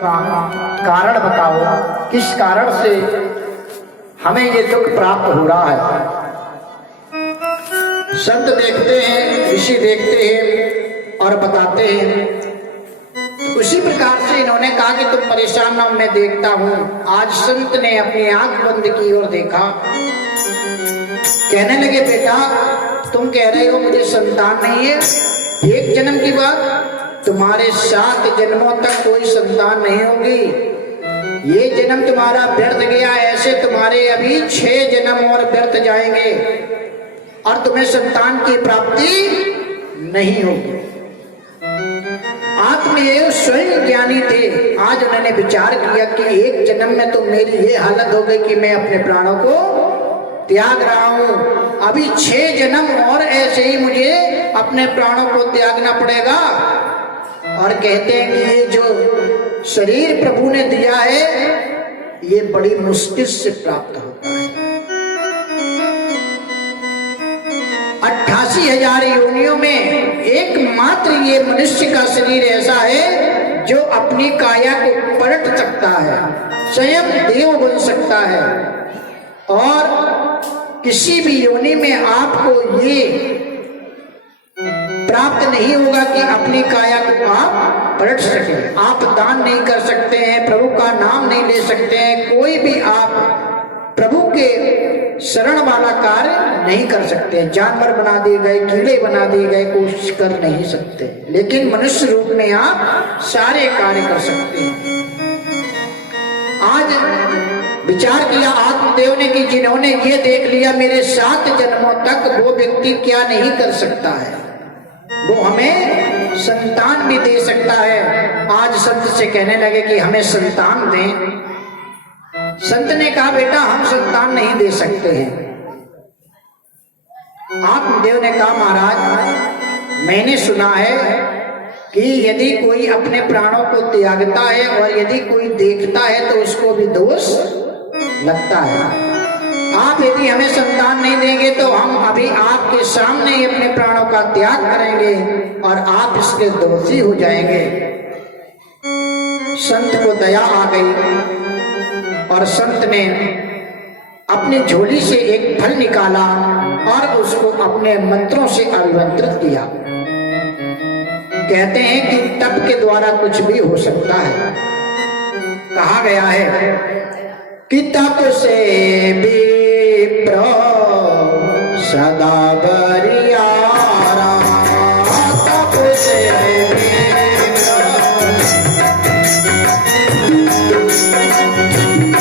का कारण बताओ, किस कारण से हमें ये दुख प्राप्त हो रहा है। संत देखते हैं, ऋषि देखते हैं और बताते हैं। उसी प्रकार से इन्होंने कहा कि तुम परेशान ना, मैं देखता हूं। आज संत ने अपनी आंख बंद की और देखा। कहने लगे, बेटा तुम कह रहे हो मुझे संतान नहीं है, एक जन्म की बात, तुम्हारे 7 जन्मों तक कोई संतान नहीं होगी। ये जन्म तुम्हारा व्यर्थ गया, ऐसे तुम्हारे अभी 6 जन्म और व्यर्थ जाएंगे और तुम्हें संतान की प्राप्ति नहीं होगी। आत्मएव स्वयं ज्ञानी थे। आज उन्होंने विचार किया कि एक जन्म में तो मेरी ये हालत हो गई कि मैं अपने प्राणों को त्याग रहा हूं, अभी 6 जन्म और ऐसे ही मुझे अपने प्राणों को त्यागना पड़ेगा। और कहते हैं कि ये जो शरीर प्रभु ने दिया है ये बड़ी मुश्किल से प्राप्त होता है। 88,000 योनियों में एकमात्र ये मनुष्य का शरीर ऐसा है जो अपनी काया को पलट सकता है, स्वयं देव बन सकता है। और किसी भी योनि में आपको ये प्राप्त नहीं होगा कि अपनी काया को आप पलट सकें। आप दान नहीं कर सकते हैं, प्रभु का नाम नहीं ले सकते हैं, कोई भी आप प्रभु के शरण वाला कार्य नहीं कर सकते। जानवर बना दिए गए, कीड़े बना दिए गए, कुछ कर नहीं सकते, लेकिन मनुष्य रूप में आप सारे कार्य कर सकते हैं। आज विचार किया आत्मदेव ने कि जिन्होंने ये देख लिया मेरे 7 जन्मों तक वो व्यक्ति क्या नहीं कर सकता है, वो हमें संतान भी दे सकता है। आज संत से कहने लगे कि हमें संतान दें। संत ने कहा, बेटा हम संतान नहीं दे सकते हैं। आत्मदेव ने कहा, महाराज मैंने सुना है कि यदि कोई अपने प्राणों को त्यागता है और यदि कोई देखता है तो उसको भी दोष लगता है। आप यदि हमें संतान नहीं देंगे तो हम अभी आपके सामने ही अपने प्राणों का त्याग करेंगे और आप इसके दोषी हो जाएंगे। संत को दया आ गई और संत ने अपनी झोली से एक फल निकाला और उसको अपने मंत्रों से अभिमंत्रित किया। कहते हैं कि तप के द्वारा कुछ भी हो सकता है। कहा गया है कि तप से विप्र सदा बरियारा, तप से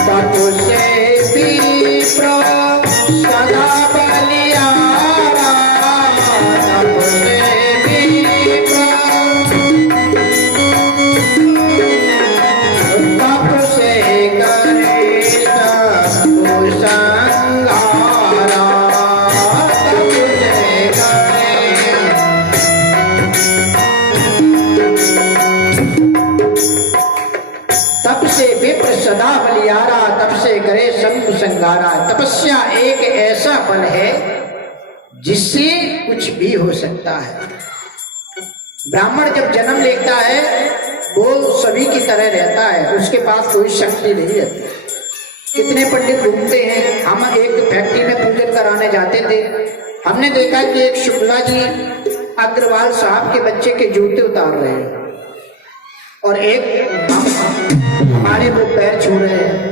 तप से विप्र सदा बलियारा, तप से विप्र तप से करे सबको संगारा, तप से करे। तप से विप्र सदा बलियारा, तप से करे शंभु संगारा। तपस्या एक ऐसा बल है जिससे कुछ भी हो सकता है। ब्राह्मण जब जन्म लेता है वो सभी की तरह रहता है, उसके पास कोई शक्ति नहीं रहती। कितने पंडित घूमते हैं। हम एक फैक्ट्री में पूजन कराने जाते थे, हमने देखा कि एक शुक्ला जी अग्रवाल साहब के बच्चे के जूते उतार रहे हैं और एक हमारे वो पैर छू रहे हैं।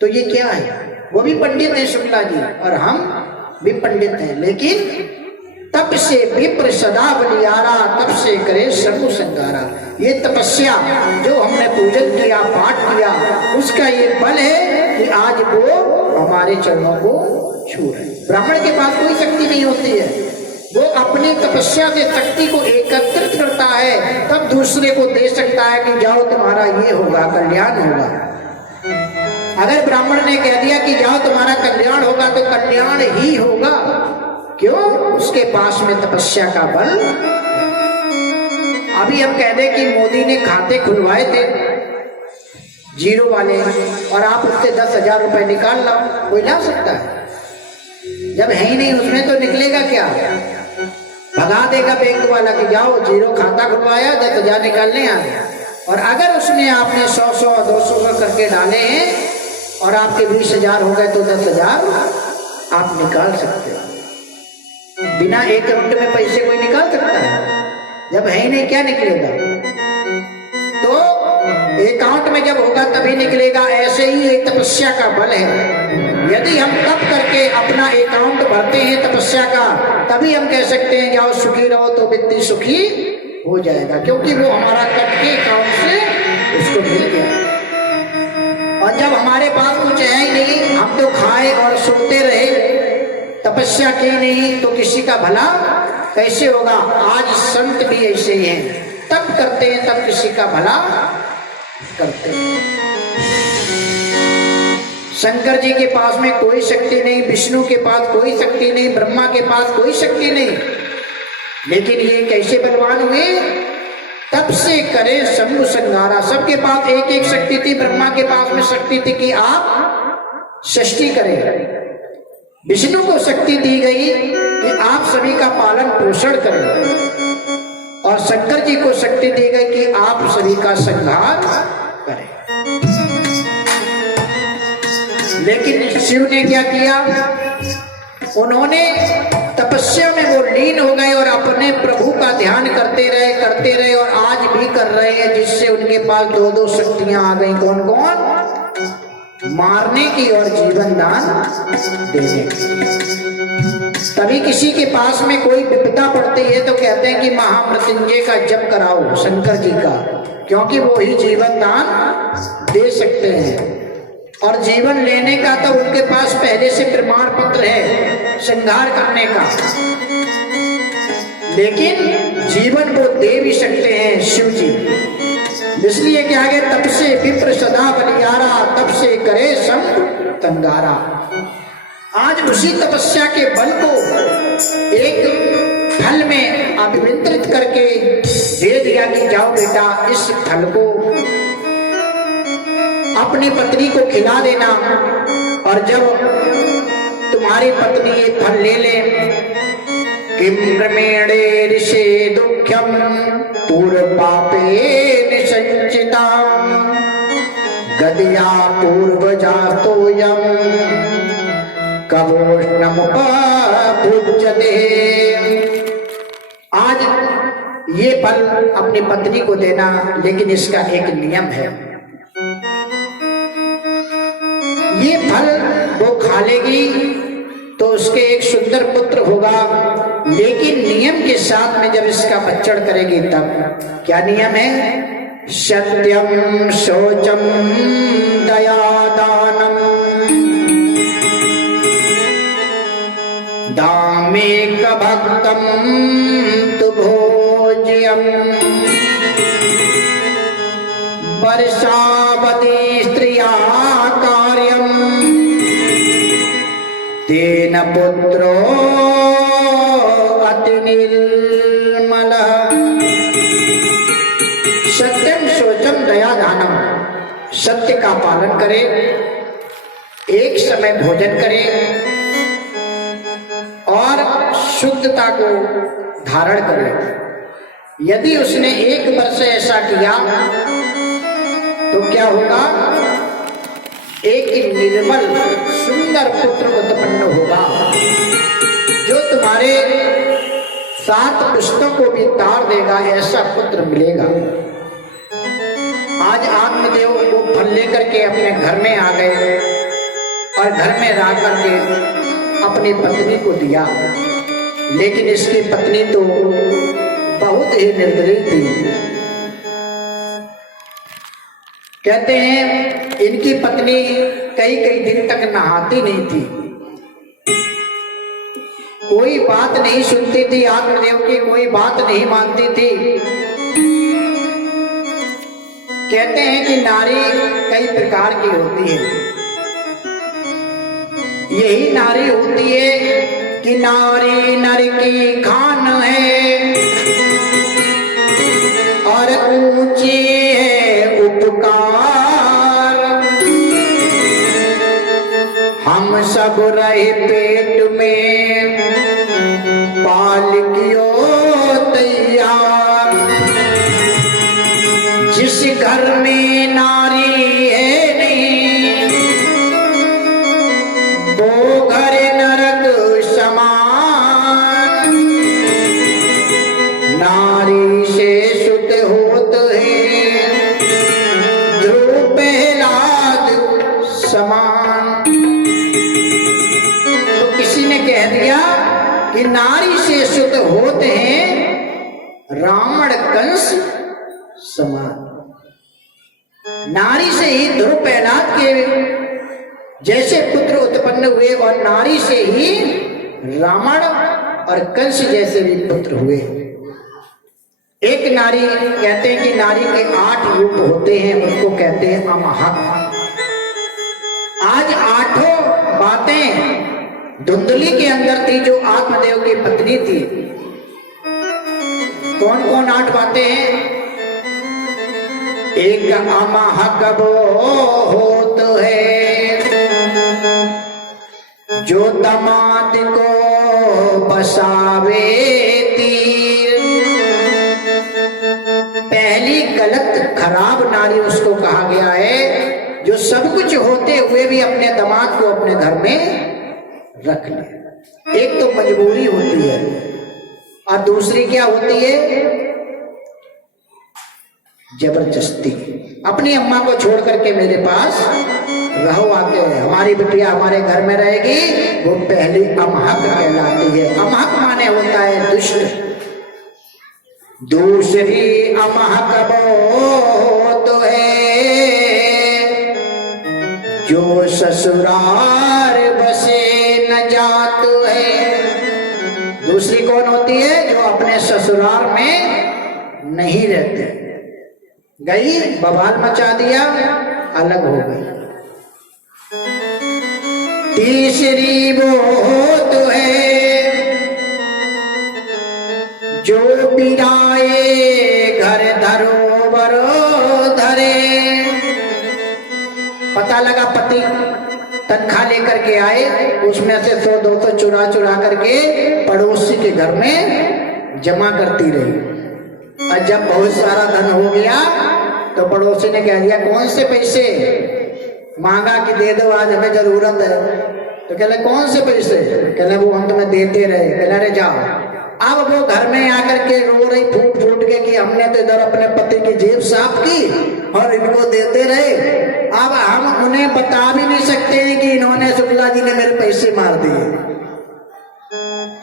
तो ये क्या है? वो भी पंडित है शुक्ला जी और हम भी पंडित हैं, लेकिन तप से विप्र सदा बलियारा, तप से करे शंभु संगारा। ये तपस्या जो हमने पूजन किया, पाठ किया, उसका ये बल है कि आज वो हमारे चरणों को छू रहे। ब्राह्मण के पास कोई शक्ति नहीं होती है, वो अपनी तपस्या से शक्ति को एकत्रित करता है, तब दूसरे को दे सकता है कि जाओ तुम्हारा ये होगा, कल्याण होगा। अगर ब्राह्मण ने कह दिया कि जाओ तुम्हारा कल्याण होगा तो कल्याण ही होगा। क्यों? उसके पास में तपस्या का बल। अभी हम कह दें कि मोदी ने खाते खुलवाए थे जीरो वाले और आप उससे 10,000 रुपए निकाल लाओ, कोई ला सकता है? जब है ही नहीं उसमें तो निकलेगा क्या? भगा देगा बैंक वाला कि जाओ जीरो खाता खुलवाया, 10,000 निकालने आ गया। और अगर उसमें आपने 100 200 करके डाले हैं और आपके 20,000 हो गए तो 10,000 आप निकाल सकते हो। बिना अकाउंट में पैसे कोई निकाल सकता है? जब है ही नहीं क्या निकलेगा? तो अकाउंट में जब होगा तभी निकलेगा। ऐसे ही एक तपस्या का बल है। यदि हम तप करके अपना अकाउंट भरते हैं तपस्या का, तभी हम कह सकते हैं जाओ सुखी रहो तो व्यक्ति सुखी हो जाएगा, क्योंकि वो हमारा कट के अकाउंट से उसको मिल गया। और जब हमारे पास कुछ है ही नहीं, हम तो खाए और सुनते रहे, तपस्या की नहीं, तो किसी का भला कैसे होगा? आज संत भी ऐसे ही हैं, तप करते हैं तब किसी का भला करते हैं। शंकर जी के पास में कोई शक्ति नहीं, विष्णु के पास कोई शक्ति नहीं, ब्रह्मा के पास कोई शक्ति नहीं, लेकिन ये कैसे बलवान हुए? तब से करे शंभु संगारा। सबके पास एक एक शक्ति थी। ब्रह्मा के पास में शक्ति थी कि आप सृष्टि करें, विष्णु को शक्ति दी गई कि आप सभी का पालन पोषण करें, और शंकर जी को शक्ति दी गई कि आप सभी का संहार करें। लेकिन शिव ने क्या किया? उन्होंने तपस्या में वो लीन हो गए और अपने प्रभु का ध्यान करते रहे और आज भी कर रहे हैं, जिससे उनके पास 2 शक्तियां आ गई। कौन कौन? मारने की और जीवन दान देने की। तभी किसी के पास में कोई विपदा पड़ती है तो कहते हैं कि महामृत्युंजय का जप कराओ शंकर जी का, क्योंकि वो ही जीवन दान दे सकते हैं। और जीवन लेने का तो उनके पास पहले से प्रमाण पत्र है संहार करने का, लेकिन जीवन वो दे भी सकते हैं शिव जी। इसलिए क्या आगे तप से विप्र सदा बलियारा, तप से करे संग तंगारा। आज उसी तपस्या के बल को एक फल में अभिमंत्रित करके दे दिया कि जाओ बेटा इस फल को अपनी पत्नी को खिला देना, और जब तुम्हारी पत्नी ये फल ले ले, किम क्रमेणे ऋषे दुःखम पूर्व पापे निसंचिता गदया पूर्वजातोयम कवोष्णमुपभुज्यते। आज ये फल अपनी पत्नी को देना, लेकिन इसका एक नियम है। ये फल वो खा लेगी तो उसके एक सुंदर पुत्र होगा, लेकिन नियम के साथ में जब इसका बच्चड़ करेगी तब। क्या नियम है? सत्यम शौचम दया दानम दामेक भक्तम तु भोज्यम वर्षावधि स्त्रिया कार्यम तेन पुत्रो अति निर्मल। सत्यम शौचम दया दानम, सत्य का पालन करे, एक समय भोजन करे और शुद्धता को धारण करे। यदि उसने 1 वर्ष ऐसा किया तो क्या होगा? एक निर्मल सुंदर पुत्र उत्पन्न होगा, जो तुम्हारे 7 पुस्तकों को भी तार देगा, ऐसा पुत्र मिलेगा। आज आत्मदेव वो फल लेकर के अपने घर में आ गए और घर में ला करके अपनी पत्नी को दिया, लेकिन इसकी पत्नी तो बहुत ही निर्दयी थी। कहते हैं इनकी पत्नी कई दिन तक नहाती नहीं थी, कोई बात नहीं सुनती थी, आत्मदेव की कोई बात नहीं मानती थी। कहते हैं कि नारी कई प्रकार की होती है। यही नारी होती है कि नारी नर की खान है और ऊंची है उपकार। हम सब रहे पेट में पालकियों तैयार, जिस घर में नारी है नहीं, वो घर नरक समान। नारी से शुद्ध होत है ध्रुव प्रहलाद समान। तो किसी ने कह दिया कि नारी से शुद्ध होते हैं रावण कंस समान। नारी से ही ध्रुव प्रहलाद के जैसे पुत्र उत्पन्न हुए और नारी से ही रावण और कंस जैसे भी पुत्र हुए। एक नारी कहते हैं कि नारी के 8 रूप होते हैं, उनको कहते हैं अमहक। आज 8 बातें धुंधली के अंदर थी जो आत्मदेव की पत्नी थी। कौन कौन 8 बातें हैं? एक अमहक वो होत है जो दामाद को बसावे तीर। पहली गलत खराब नारी उसको कहा गया है जो सब कुछ होते हुए भी अपने दामाद को अपने घर में रख ले। एक तो मजबूरी होती है और दूसरी क्या होती है? जबरदस्ती। अपनी अम्मा को छोड़ करके मेरे पास रहो आके, हमारी बिटिया हमारे घर में रहेगी, वो पहली अमहक कहलाती है। अमहक माने होता है दुष्ट। दूसरी अमहक वो तो है जो ससुराल बसे न जात है। दूसरी कौन होती है? जो अपने ससुराल में नहीं रहते, गई बवाल मचा दिया, अलग हो गई। तीसरी वो तो है जो बिराए घर धरोवर धरे। पता लगा पति तनख्वाह लेकर के आए, उसमें से 100-200 चुरा करके पड़ोसी के घर में जमा करती रही। और जब बहुत सारा धन हो गया तो पड़ोसी ने कह दिया कौन से पैसे? मांगा कि दे दो आज हमें जरूरत है। तो कहले कौन से पैसे? कहले वो हम तुम्हें देते रहे। कहले अरे जाओ। अब वो घर में आकर के रो रही फूट फूट के कि हमने तो इधर अपने पति की जेब साफ की और इनको देते रहे। अब हम उन्हें बता भी नहीं सकते हैं कि इन्होंने शुक्ला जी ने मेरे पैसे मार दिए।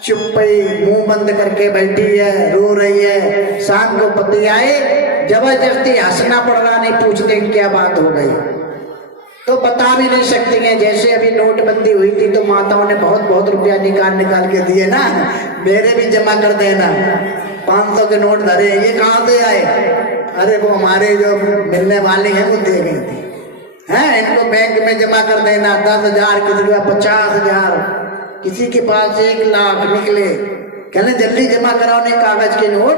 चुप्पी मुंह बंद करके बैठी है, रो रही है। शाम को पति आए, जबरदस्ती हंसना पड़ रहा, नहीं पूछते क्या बात हो गई। तो बता भी नहीं सकती हैं। जैसे अभी नोटबंदी हुई थी तो माताओं ने बहुत बहुत रुपया निकाल के दिए ना, मेरे भी जमा कर देना। 500 के नोट धरे, ये कहाँ से आए? अरे वो हमारे जो मिलने वाले हैं वो दे गई थी, हैं इनको बैंक में जमा कर देना। 10,000 किसी के 50,000, किसी के पास 1 लाख निकले। कहने जल्दी जमा कराओ, नहीं कागज के नोट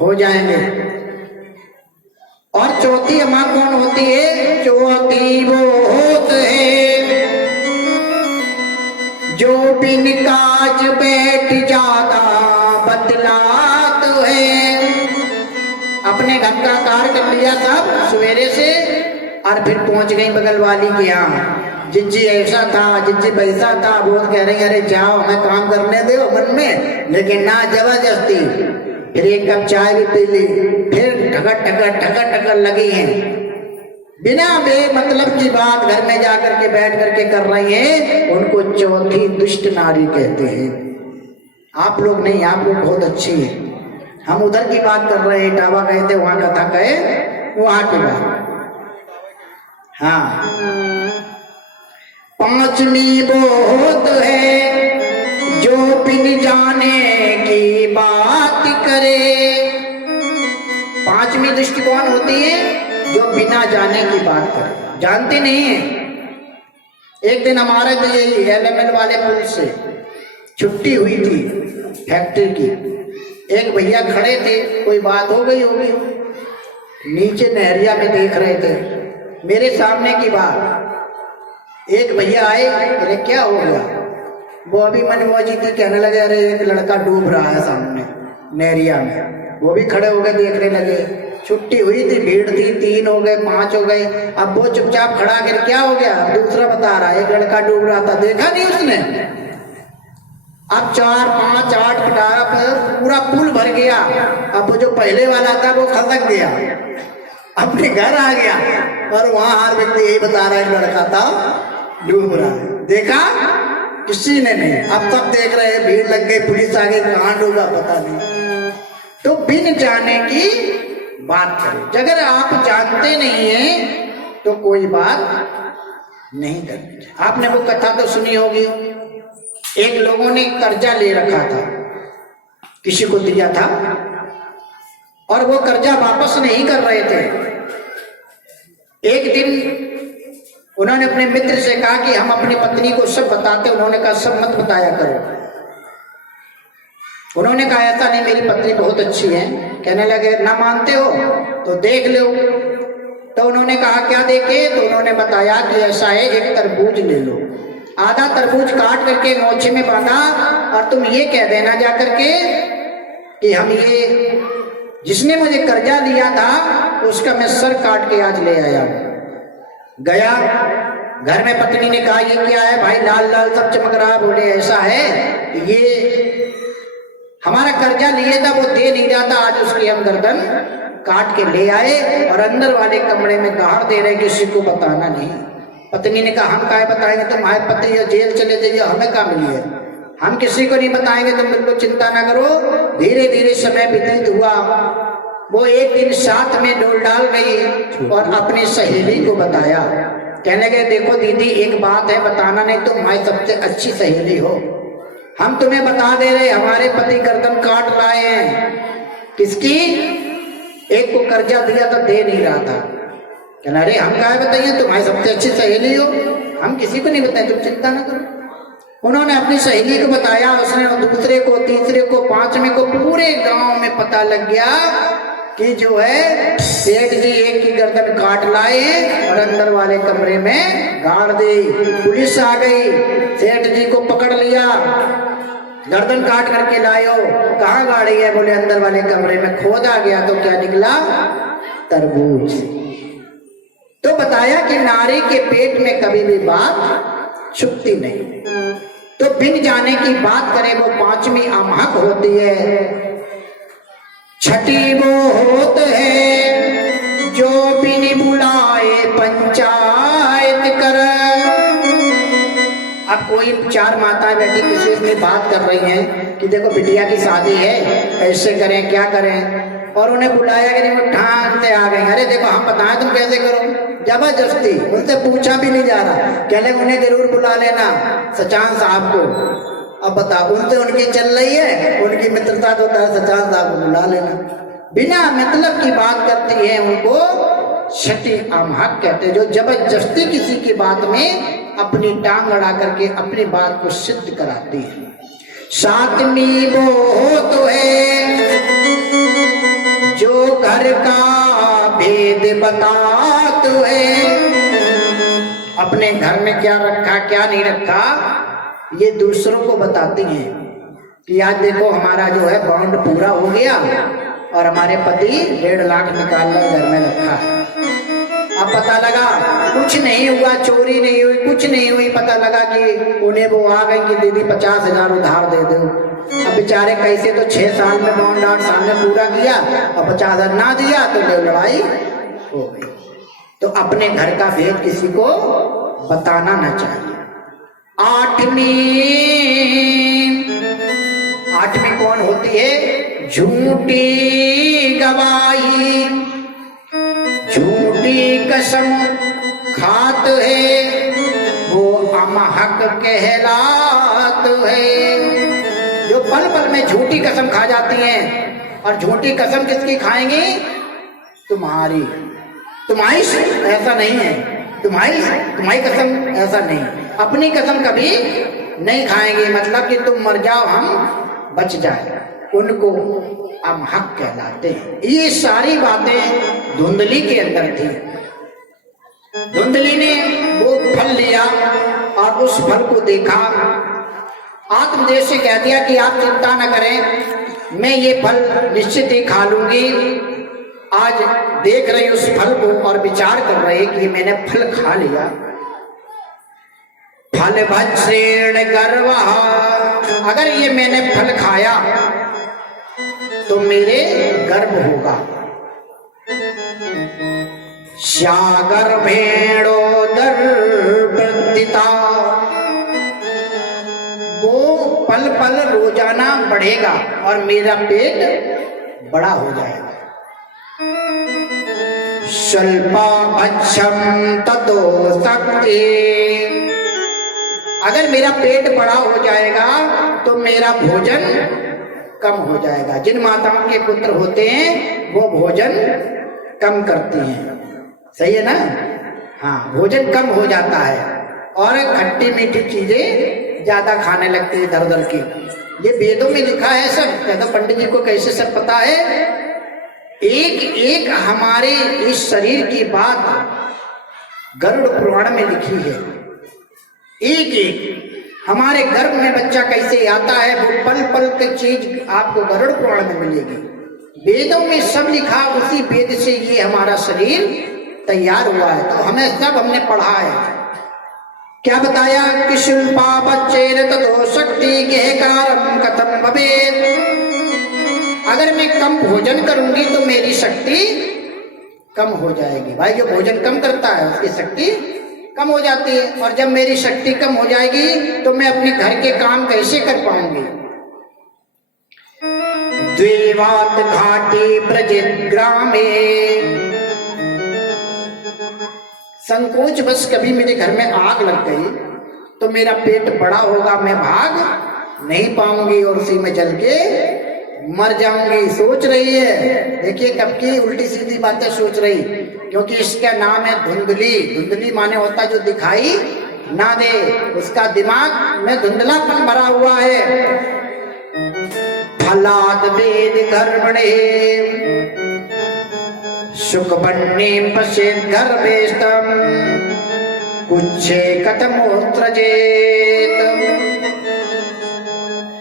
हो जाएंगे। और चौथी अम्मा कौन होती है? चौथी वो होत है जो बिन काज बैठ जाता बतलात है। अपने घर का कार्य कर लिया सब सवेरे से और फिर पहुंच गई बगल वाली के यहाँ। जिज्जी ऐसा था, जिज्जी वैसा था। वो कह रही अरे जाओ हमें काम करने दो मन में, लेकिन ना जबरदस्ती। फिर 1 कप चाय भी पी ली, फिर ठकर लगी हैं। बिना बेमतलब की बात घर में जाकर के बैठ करके कर रही हैं, उनको चौथी दुष्ट नारी कहते हैं। आप लोग नहीं, आप लोग बहुत अच्छी हैं। हम उधर की बात कर रहे हैं, इटावा गए थे, वहां कथा कहे, वहां की बात। हाँ, 5वीं वो होत है जो बिन जाने की बात करे। 5वीं दृष्टि कौन होती है? जो बिना जाने की बात करे, जानते नहीं है। एक दिन हमारे तो यही LML वाले पुल से छुट्टी हुई थी फैक्ट्री की। एक भैया खड़े थे, कोई बात हो गई होगी, नीचे नहरिया में देख रहे थे। मेरे सामने की बात, एक भैया आए, अरे क्या हो गया? वो अभी मनमोह जी थी, कहने लगे अरे एक लड़का डूब रहा है सामने नहरिया में। वो भी खड़े हो गए देखने लगे। छुट्टी हुई थी, भीड़ थी, 3 हो गए, 5 हो गए। अब वो चुपचाप खड़ा कर क्या हो गया, दूसरा बता रहा है, एक लड़का डूब रहा था, देखा नहीं उसने। अब 4, 5, 8 पिटारा पर पूरा पुल भर गया। अब वो जो पहले वाला था वो खसक गया, अपने घर आ गया, और वहां हर व्यक्ति यही बता रहा है, एक लड़का था डूब रहा है। देखा किसी ने नहीं। अब तक देख रहे हैं, भीड़ लग गई, पुलिस आ गई, कहां डूबा पता नहीं। तो बिन जाने की बात करें। अगर आप जानते नहीं हैं तो कोई बात नहीं करनी चाहिए। आपने वो कथा तो सुनी होगी, एक लोगों ने कर्जा ले रखा था, किसी को दिया था, और वो कर्जा वापस नहीं कर रहे थे। एक दिन उन्होंने अपने मित्र से कहा कि हम अपनी पत्नी को सब बताते। उन्होंने कहा सब मत बताया करो। उन्होंने कहा ऐसा नहीं, मेरी पत्नी बहुत अच्छी है। कहने लगे ना मानते हो तो देख लो। तो उन्होंने कहा क्या देखे, तो उन्होंने बताया कि ऐसा है, एक तरबूज ले लो, आधा तरबूज काट करके मोछे में बांधा, और तुम ये कह देना जा करके कि हम ये जिसने मुझे कर्जा लिया था उसका मैं सर काट के आज ले आया। गया घर में, पत्नी ने कहा ये क्या है भाई, लाल लाल सब चमक रहा। बोले ऐसा है, ये हमारा कर्जा लिए था, वो दे नहीं रहा था, आज उसकी हम गर्दन काट के ले आए और अंदर वाले कमरे में गाड़ दे रहे, किसी को बताना नहीं। पत्नी ने कहा हम काहे बताएंगे, तुम्हारे पति जेल चले जाइए, हमें क्या मिली है, हम किसी को नहीं बताएंगे, तुम बिल्कुल चिंता ना करो। धीरे धीरे समय व्यतीत हुआ। वो एक दिन साथ में डोल डाल गई और अपनी सहेली को बताया। कहने लगे देखो दीदी, एक बात है, बताना नहीं, तुम हमारी सबसे अच्छी सहेली हो, हम तुम्हें बता दे रहे, हमारे पति गर्दन काट लाए हैं। किसकी? एक को कर्जा दिया था, दे नहीं रहा था। कहना अरे हम क्या बताइए, तुम्हारी सबसे अच्छी सहेली हो, हम किसी को नहीं बताए, तुम चिंता ना करो। उन्होंने अपनी सहेली को बताया, उसने दूसरे को, तीसरे को, 5वें को, पूरे गांव में पता लग गया कि जो है सेठ जी एक की गर्दन काट लाए और अंदर वाले कमरे में गाड़ दी। पुलिस आ गई, सेठ जी को पकड़ लिया, गर्दन काट करके लायो। कहाँ गाड़ी है? बोले अंदर वाले कमरे में। खोदा गया तो क्या निकला? तरबूज। तो बताया कि नारी के पेट में कभी भी बात छुपती नहीं। तो बिन जाने की बात करें, वो 5वीं अमहक होती है। छठी वो होत है जो बिन बुलाए पंचायत कर। अब कोई 4 माताएं बैठी किसी से बात कर रही हैं कि देखो बिटिया की शादी है, ऐसे करें, क्या करें, और उन्हें बुलाया कि नहीं, वो ठान से आ गए। अरे देखो हम बताएं तुम कैसे करो, जबरदस्ती, उनसे पूछा भी नहीं जा रहा। कह ले उन्हें जरूर बुला लेना, सचान साहब को। अब बताओ, उनसे उनकी चल रही है, उनकी मित्रता जो होता है, सचान साहब को बुला लेना। बिना मतलब की बात करती है, उनको छठी अमहक कहते हैं, जो जबरदस्ती किसी की बात में अपनी टांग अड़ा करके अपनी बात को सिद्ध कराती है। 7वीं वो तो है जो घर का भेद बतात है। अपने घर में क्या रखा क्या नहीं रखा ये दूसरों को बताती हैं कि आज देखो हमारा जो है बॉन्ड पूरा हो गया और हमारे पति 1.5 लाख निकाल कर घर में रखा है। अब पता लगा कुछ नहीं हुआ, चोरी नहीं हुई, कुछ नहीं हुई, पता लगा कि उन्हें वो आ गई कि दीदी 50,000 उधार दे दो। अब बेचारे कैसे, तो 6 साल में बॉन्ड 8 साल में पूरा किया और 50,000 ना दिया तो लड़ाई हो गई। तो अपने घर का भेद किसी को बताना ना चाहिए। 8वीं कौन होती है? झूठी गवाही, झूठी कसम खात है, वो अमहक कहलात है। जो पल पल में झूठी कसम खा जाती हैं, और झूठी कसम किसकी खाएंगी? तुम्हारी। तुम्हारी ऐसा नहीं है, तुम्हारी कसम ऐसा नहीं, अपनी कसम कभी नहीं खाएंगे, मतलब कि तुम मर जाओ हम बच जाए, उनको अमहक कहलाते हैं। ये सारी बातें धुंधली के अंदर थी। धुंधली ने वो फल लिया और उस फल को देखा, आत्मदेव से कह दिया कि आप चिंता न करें, मैं ये फल निश्चित ही खा लूंगी। आज देख रही उस फल को और विचार कर रहे कि मैंने फल खा लिया। फल भक्षेण गर्वः, अगर ये मैंने फल खाया तो मेरे गर्व होगा। स्यागर्भेणोदर्वर्धिता, वो पल पल रोजाना बढ़ेगा और मेरा पेट बड़ा हो जाएगा। स्वल्पा भक्षम ततो शक्ति, अगर मेरा पेट बड़ा हो जाएगा तो मेरा भोजन कम हो जाएगा। जिन माताओं के पुत्र होते हैं वो भोजन कम करती हैं, सही है ना? हाँ, भोजन कम हो जाता है और खट्टी मीठी चीजें ज्यादा खाने लगते हैं इधर उधर की। ये वेदों में लिखा है सब। कहता पंडित जी को कैसे सब पता है? एक एक हमारे इस शरीर की बात गरुड़ पुराण में लिखी है। एक एक हमारे गर्भ में बच्चा कैसे आता है वो पल पल की चीज आपको गरुड़ पुराण में मिलेगी। वेदों में सब लिखा, उसी वेद से ये हमारा शरीर तैयार हुआ है। तो हमें सब हमने पढ़ा है। क्या बताया कि शिल्पा बच्चे ततो शक्ति गेहकारम कथम भवेत्, अगर मैं कम भोजन करूंगी तो मेरी शक्ति कम हो जाएगी। भाई जो भोजन कम करता है उसकी शक्ति कम हो जाती है, और जब मेरी शक्ति कम हो जाएगी तो मैं अपने घर के काम कैसे कर पाऊंगी। द्विवात घाटी ब्रजित ग्रामे, संकोच बस कभी मेरे घर में आग लग गई तो मेरा पेट बड़ा होगा, मैं भाग नहीं पाऊंगी और उसी में जल के मर जाऊंगी। सोच रही है, देखिए कब की उल्टी सीधी बातें सोच रही, क्योंकि इसका नाम है धुंधली। धुंधली माने होता जो दिखाई ना दे, उसका दिमाग में धुंधलापन भरा हुआ है। फलाद वेद गर्भणे सुखबन्ने पश्येत गर्भेस्तम कुच्छे कथमोत्रजेत।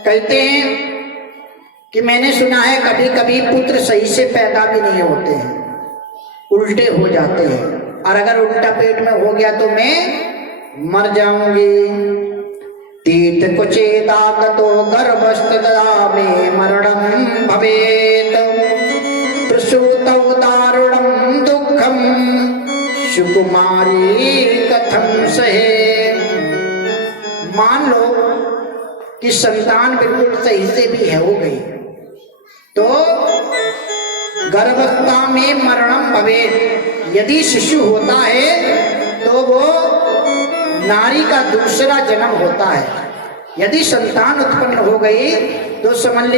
कहते हैं कि मैंने सुना है कभी कभी पुत्र सही से पैदा भी नहीं होते हैं, उल्टे हो जाते हैं, और अगर उल्टा पेट में हो गया तो मैं मर जाऊंगी। तीत कुचेदागतो गर्भस्तदा में मरणं भवेत प्रसूतौ दारुणं दुःखं सुकुमारी कथं सहे। मान लो कि संतान बिल्कुल सही से भी है हो गई तो गर्भावस्था में मरणम भवेत, यदि शिशु होता है तो वो नारी का दूसरा जन्म होता है। यदि संतान उत्पन्न हो गई तो समझ लीजिए